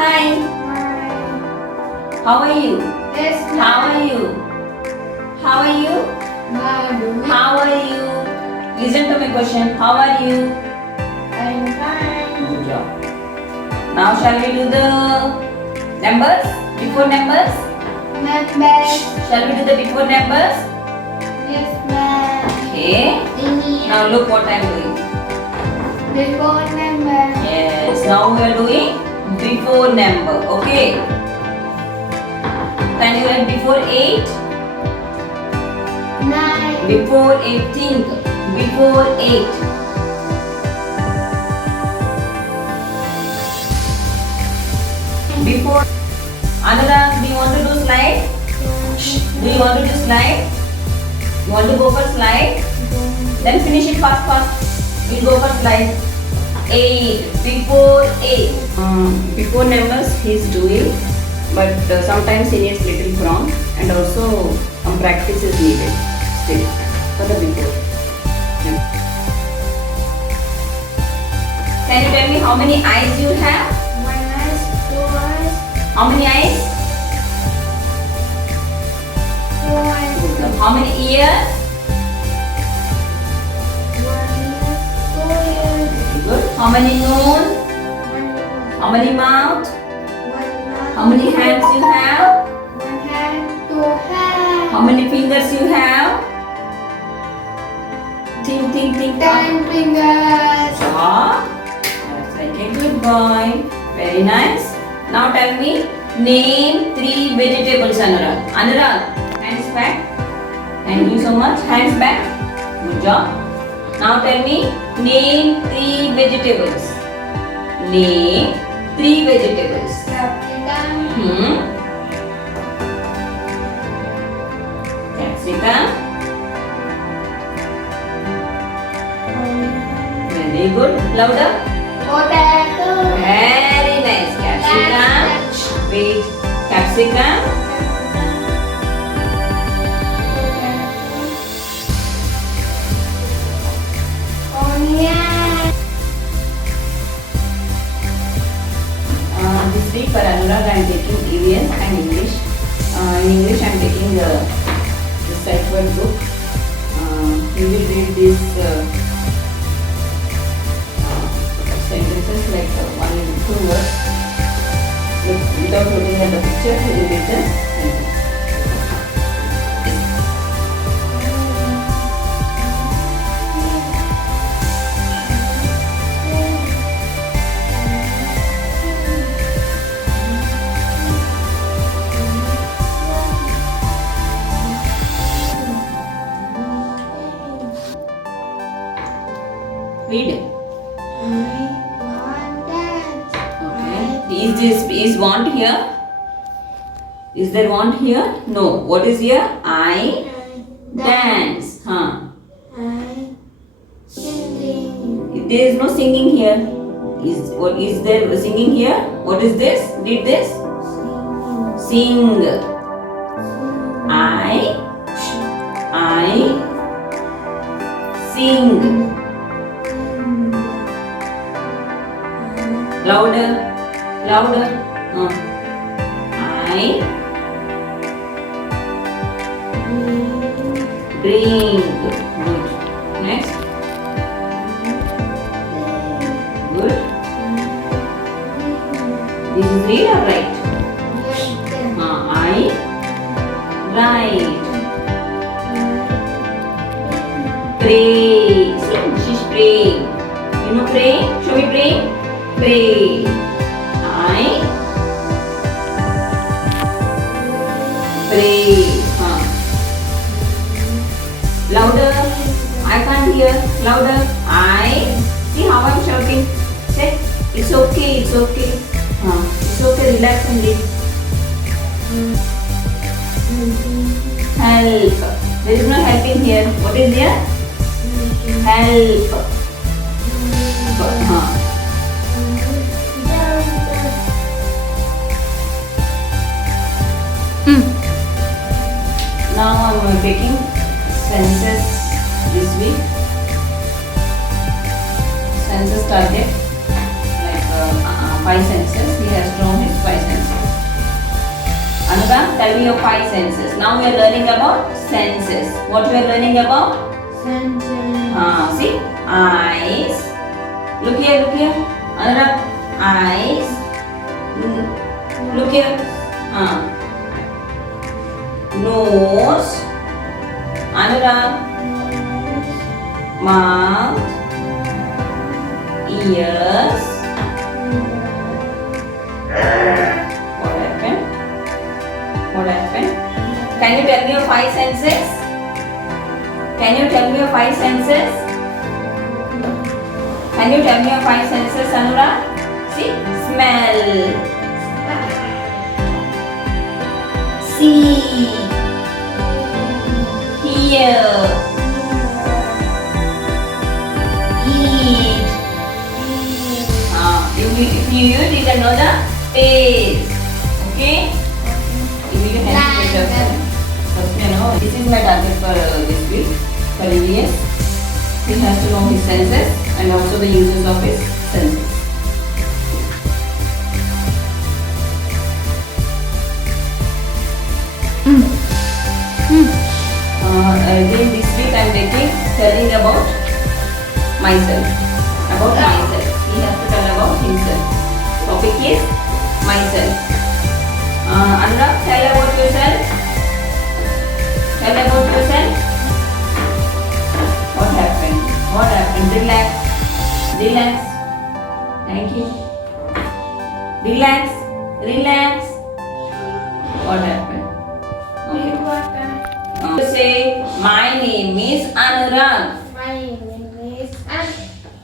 Hi. How are you? Yes, How are you? How are you? ma'am. How are you? Listen to my question. How are you? I'm fine. Good job. Now shall we do the numbers? Before numbers? Numbers. Shall we do the before numbers? Yes, ma'am. Okay. Now look what I am doing. Before number. Yes. Now we are doing before number. Okay. Can you write before 8? 9. Before 18. Before 8. Before. Anurag, do you want to do slide? Do you want to do slide? You want to go for slide? Then finish it fast, fast. We'll go for slide. 8. Before 8. Before numbers he is doing, but sometimes he needs little from, and also some practice is needed still for the before. Can you tell me how many eyes you have? 1 eyes, 2 eyes, How many eyes? 2 eyes, How many ears? 1 ear, 2 ears, Very good. How many nose? 1 nose, How many mouth? 1 mouth, How many hands you have? 1 hand, 2 hands, How many fingers you have? Think, think, think. 10 fingers. Stop. That's like a good boy. Very nice. Now tell me, name 3 vegetables, Anurag. Anurag, hands back. Thank you so much. Hands back. Good job. Now tell me, name 3 vegetables. Name 3 vegetables. Capsicum, Capsicum. Very good. Louder. potato, Very nice. Capsicum. Wait. Capsicum. onion, This week for Anurag I am taking EVS and English. In English I am taking the self-word book. You will read these sentences like 1 and 2 words. Without looking at the picture, you will read the sentence. Read. Okay. Is want here? Is there want here? No. What is here? I dance. There is no singing here. Is there singing here? What is this? Read this. Sing. I sing. Louder. Louder. I drink. Good. Next. Good. This is read or write? I write. Pray. See, she's praying. You know pray? Show me pray. Pray. I pray. Louder. I can't hear. Louder. I. See how I'm shouting. Say, it's okay. It's okay. It's okay. Relax and read. Help. There is no help in here. What is here? Help. Now I'm taking census this week. Census target, like 5 census he has drawn it. Anurag, tell me your five senses. Now we are learning about senses. What we are learning about? Senses. See, eyes. Look here, look here. Anurag, eyes. Look here. Nose. Anurag, mouth. Ears. What happened? What happened? Can you tell me your five senses? Can you tell me your five senses? Can you tell me your five senses, Anurag? See, smell, see, hear, eat. If you use, you can know the taste. Okay? Give me your hands to yourself. First, you know, this is my target for this week. For EVS, he has to know his senses and also the uses of his senses. Again, this week I am telling about myself. About myself. He has to tell about himself. Topic is myself. Anurag, tell about yourself. Tell about yourself. What happened? What happened? Relax. Relax. Thank you. Relax. Relax. What happened? Okay. Say, my name is Anurag. My name is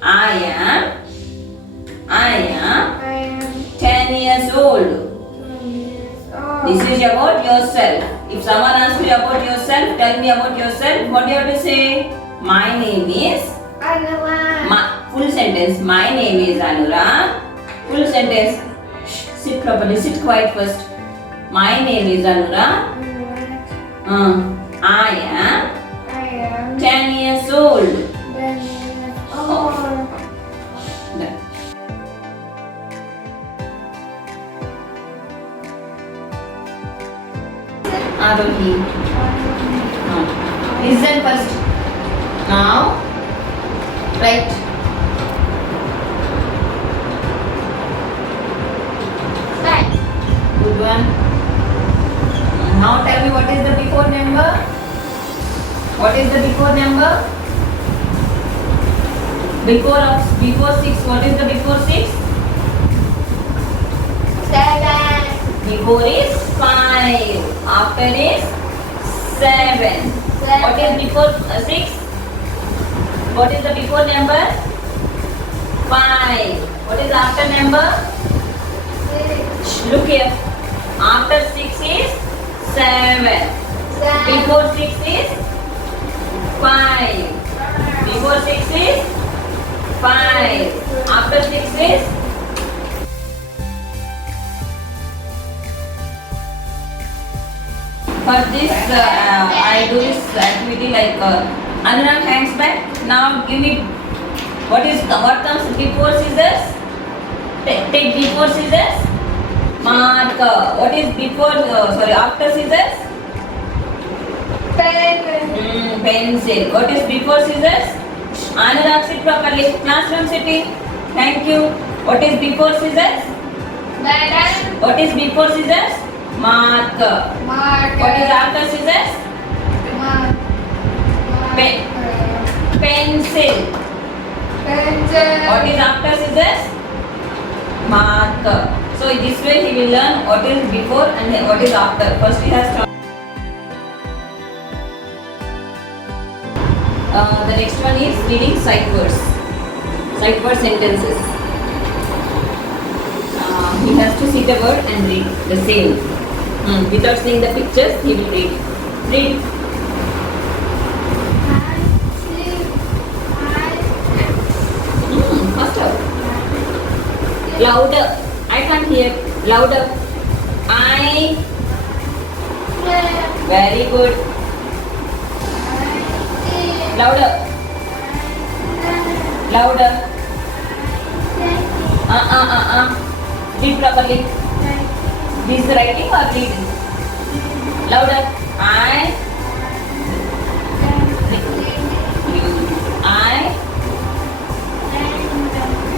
I am I am 10 years old. 2 years old. This is about yourself. If someone asks you about yourself, tell me about yourself. What do you have to say? My name is Anurag. full sentence. My name is Anurag. Full sentence. Shh, sit properly. Sit quiet first. My name is Anurag. I am 10 years old. 10 years old. Done. Arohi. Listen first. Now, right. Right. Good one. Now tell me what is the before number? What is the before number? Before 6. What is the before 6? 7. Before is 5. After is 7. What is before 6? What is the before number? 5. What is after number? 6. Look here. After 6 is 7. Before 6 is 5. Before 6 is 5. After 6 is for this I do this activity like Anurag hands back. Now give me what comes before scissors? Take before scissors. Mark. What is before? After scissors? Pen. Pencil. What is before scissors? Anurag, sit properly. Classroom sitting. Thank you. What is before scissors? Button. What is before scissors? Marker. Marker. What is after scissors? Pen. Pencil. Pencil. What is after scissors? Marker. So this way he will learn what is before and then what is after. First he has to. The next one is reading sight words. Sight word sentences. He has to see the word and read the same. Without seeing the pictures, he will read. Read. Faster. Louder. I can't hear. Louder. I. Very good. Louder. Louder. Read properly. This is writing or reading? Louder. I. I.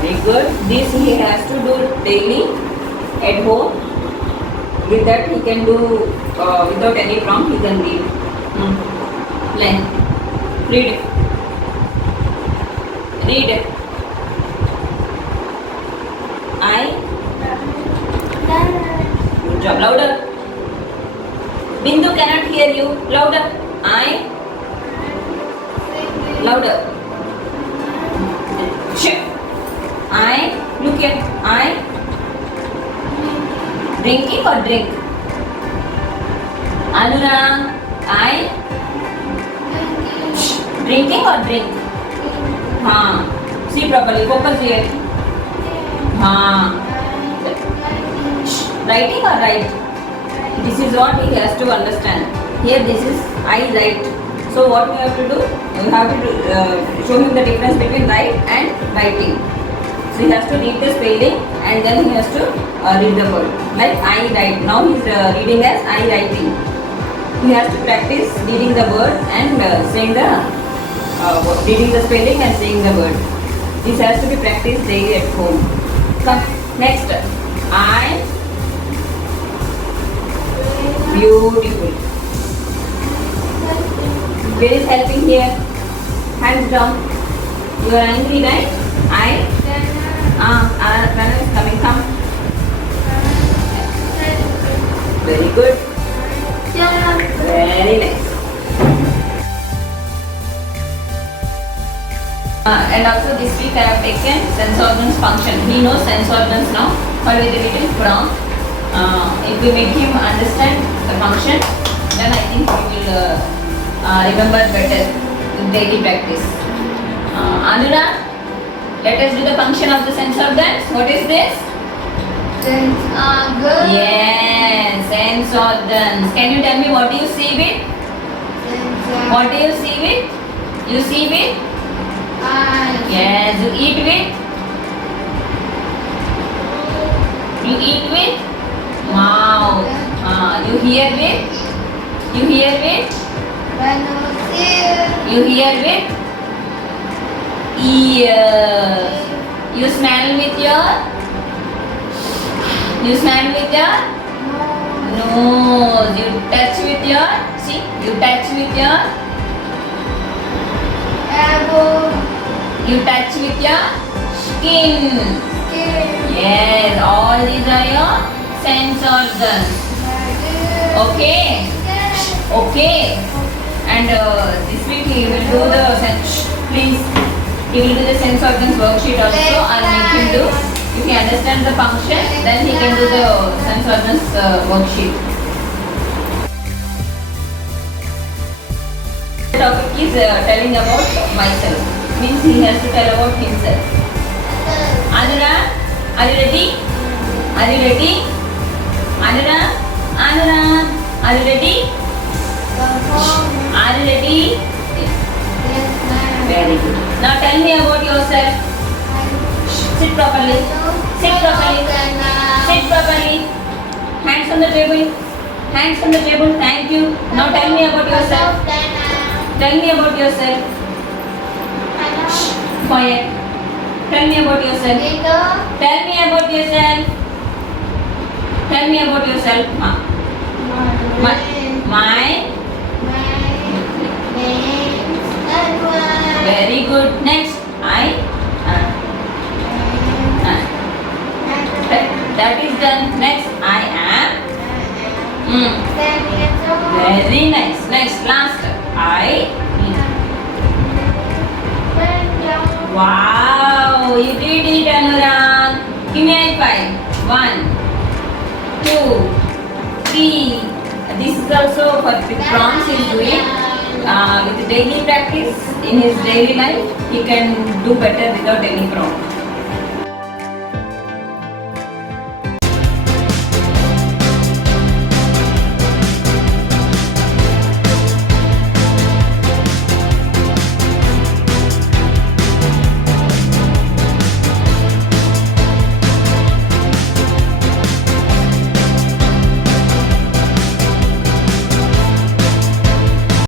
Very good. This he has to do daily at home. With that he can do without any prompt. He can read. Line. Read. Read. I. Good job. Louder. Bindu cannot hear you. Louder. I. Louder. Shh. I. Look here. I. Drinking or drink? Anurag. I. Drinking or drink? See properly. Focus here. Writing or write? This is what he has to understand. Here this is I write. So what we have to do? We have to show him the difference between write and writing. So he has to read the spelling and then he has to read the word. Like I write. Now he is reading as I writing. He has to practice reading the word and saying the reading the spelling and saying the word. This has to be practiced daily at home. Come next. I. Beautiful. Where is helping here? Hands down. You are angry, right? I. Rana is coming. Come. Very good. Very nice. And also this week I have taken sense organs function. He knows sense organs now, but with a little prompt. If we make him understand the function, then I think he will remember better with daily practice. Anurag, let us do the function of the sense organs. What is this? Sense organ. Yes, sense organs. Can you tell me what do you see with? What do you see with? You see with? Eyes. Yes, you eat with? You eat with? Mouth. You hear with? You hear with? You hear with? Ears. You smell with your? You smell with your? Nose. You touch with your? See? You touch with your? Elbow. You touch with your? Skin. Yes, all these are your sense organs. Okay? Okay. And this week he will do the sense. Please, he will do the sense organs worksheet also. I'll make him do. If he understands the function, then he can do the sense organs worksheet. The topic is telling about myself. Means he has to tell about himself. Anurag, are you ready? Are you ready? Anurag, are you ready? Are you ready? Very good. Now tell me about yourself. Sit properly. Sit properly. Sit properly. Hands on the table. Hands on the table. Thank you. Now tell me about yourself. Tell me about yourself. Quiet. Tell me about yourself. Tell me about yourself. Tell me about yourself. My. Very good. Next. That is done. Next. I am. Very nice. Next. Last. I. Wow. You did it, Anurag. Give me a high five. 1, 2, 3. This is also for the prompts he is doing. With daily practice in his daily life, he can do better without any prompt.